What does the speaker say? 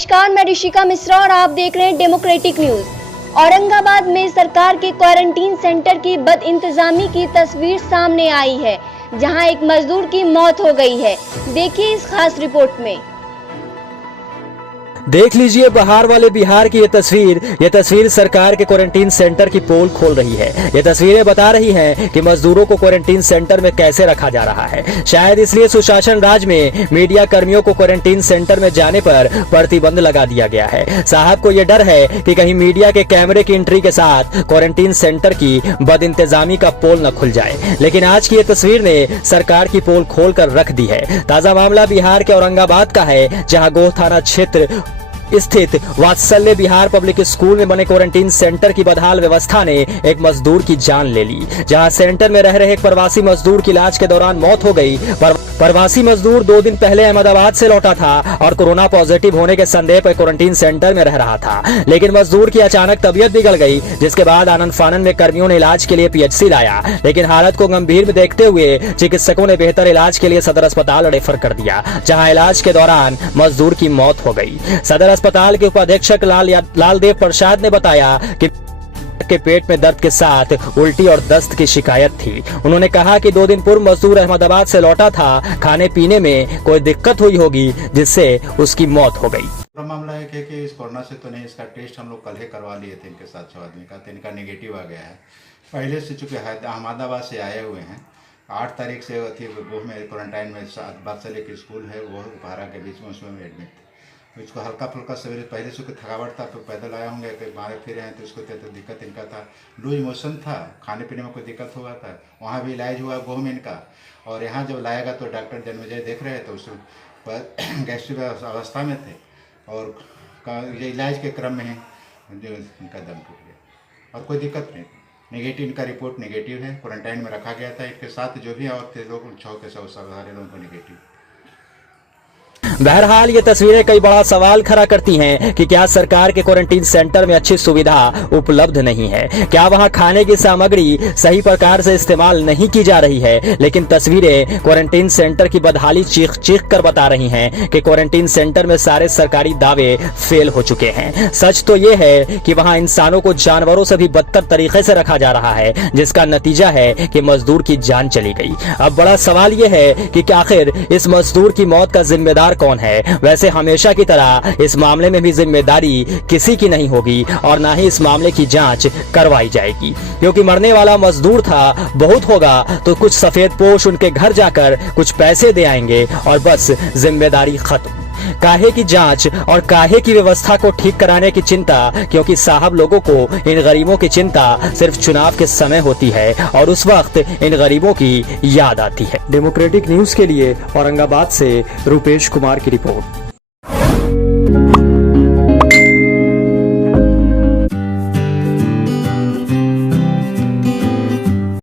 नमस्कार, मैं ऋषिका मिश्रा और आप देख रहे हैं डेमोक्रेटिक न्यूज। औरंगाबाद में सरकार के क्वारंटीन सेंटर की बदइंतजामी की तस्वीर सामने आई है, जहां एक मजदूर की मौत हो गई है। देखिए इस खास रिपोर्ट में। देख लीजिए बहार वाले बिहार की ये तस्वीर सरकार के क्वारंटीन सेंटर की पोल खोल रही है। ये तस्वीरें बता रही हैं कि मजदूरों को क्वारंटीन सेंटर में कैसे रखा जा रहा है। शायद इसलिए सुशासन राज में मीडिया कर्मियों को क्वारंटीन सेंटर में जाने पर प्रतिबंध लगा दिया गया है। साहब को यह डर है कि कहीं मीडिया के कैमरे की एंट्री के साथ क्वारंटीन सेंटर की बदइंतजामी का पोल न खुल जाए। लेकिन आज की ये तस्वीर ने सरकार की पोल खोल कर रख दी है। ताजा मामला बिहार के औरंगाबाद का है, जहां गोह थाना क्षेत्र स्थित वात्सल्य बिहार पब्लिक स्कूल में बने क्वारंटीन सेंटर की बदहाल व्यवस्था ने एक मजदूर की जान ले ली। जहां सेंटर में रह रहे एक प्रवासी मजदूर की इलाज के दौरान मौत हो गई। प्रवासी मजदूर 2 दिन पहले अहमदाबाद से लौटा था और कोरोना पॉजिटिव होने के संदेह पर क्वारंटीन सेंटर में रह रहा था। लेकिन मजदूर की अचानक तबीयत बिगड़ गई, जिसके बाद आनंद फानन में कर्मियों ने इलाज के लिए पीएचसी लाया। लेकिन हालत को गंभीर में देखते हुए चिकित्सकों ने बेहतर इलाज के लिए सदर अस्पताल रेफर कर दिया, जहां इलाज के दौरान मजदूर की मौत हो गई। सदर अस्पताल के उपाधीक्षक लालदेव प्रसाद ने बताया कि के पेट में दर्द के साथ उल्टी और दस्त की शिकायत थी। उन्होंने कहा कि 2 दिन पूर्व मजदूर अहमदाबाद से लौटा था। खाने पीने में कोई दिक्कत हुई होगी, जिससे उसकी मौत हो गई। पूरा मामला है कि इस कोरोना से तो नहीं, इसका टेस्ट हम लोग कल ही करवा लिए थे इनके साथ 6 आदमी का, तो इनका नेगेटिव आ गया है। पहले से चूंकि अहमदाबाद से आए हुए हैं, 8 तारीख से वो में क्वारंटाइन में वात्सल्य की स्कूल है, वो उपहारा के बीच में उसमें एडमिट थे। इसको हल्का फुल्का सवेरे पहले से थकावट था, तो पैदल आए होंगे, कहीं मारे फिरे हैं, तो इसको तो दिक्कत इनका था, लूज मोशन था, खाने पीने में कोई दिक्कत हुआ था। वहाँ भी इलाज हुआ गोह में इनका, और यहाँ जब लाएगा तो डॉक्टर जन्मजय देख रहे तो उस गैस्ट्रिक अवस्था में थे, और ये इलाज के क्रम में जो इनका दम टूट गया, और कोई दिक्कत नहीं। नेगेटिव, इनका रिपोर्ट नेगेटिव है, क्वारंटाइन में रखा गया था। इनके साथ जो भी और थे लोग 6 के 100 सारे लोगों को नेगेटिव। बहरहाल ये तस्वीरें कई बड़ा सवाल खड़ा करती हैं कि क्या सरकार के क्वारंटीन सेंटर में अच्छी सुविधा उपलब्ध नहीं है? क्या वहां खाने की सामग्री सही प्रकार से इस्तेमाल नहीं की जा रही है? लेकिन तस्वीरें क्वारंटीन सेंटर की बदहाली चीख चीख कर बता रही हैं कि क्वारंटीन सेंटर में सारे सरकारी दावे फेल हो चुके हैं। सच तो ये है कि वहां इंसानों को जानवरों से भी बदतर तरीके से रखा जा रहा है, जिसका नतीजा है कि मजदूर की जान चली गई। अब बड़ा सवाल ये है कि आखिर इस मजदूर की मौत का जिम्मेदार कौन है? वैसे हमेशा की तरह इस मामले में भी जिम्मेदारी किसी की नहीं होगी, और ना ही इस मामले की जांच करवाई जाएगी, क्योंकि मरने वाला मजदूर था। बहुत होगा तो कुछ सफेद पोश उनके घर जाकर कुछ पैसे दे आएंगे और बस जिम्मेदारी खत्म। काहे की जांच और काहे की व्यवस्था को ठीक कराने की चिंता, क्योंकि साहब लोगों को इन गरीबों की चिंता सिर्फ चुनाव के समय होती है, और उस वक्त इन गरीबों की याद आती है। डेमोक्रेटिक न्यूज के लिए औरंगाबाद से रुपेश कुमार की रिपोर्ट।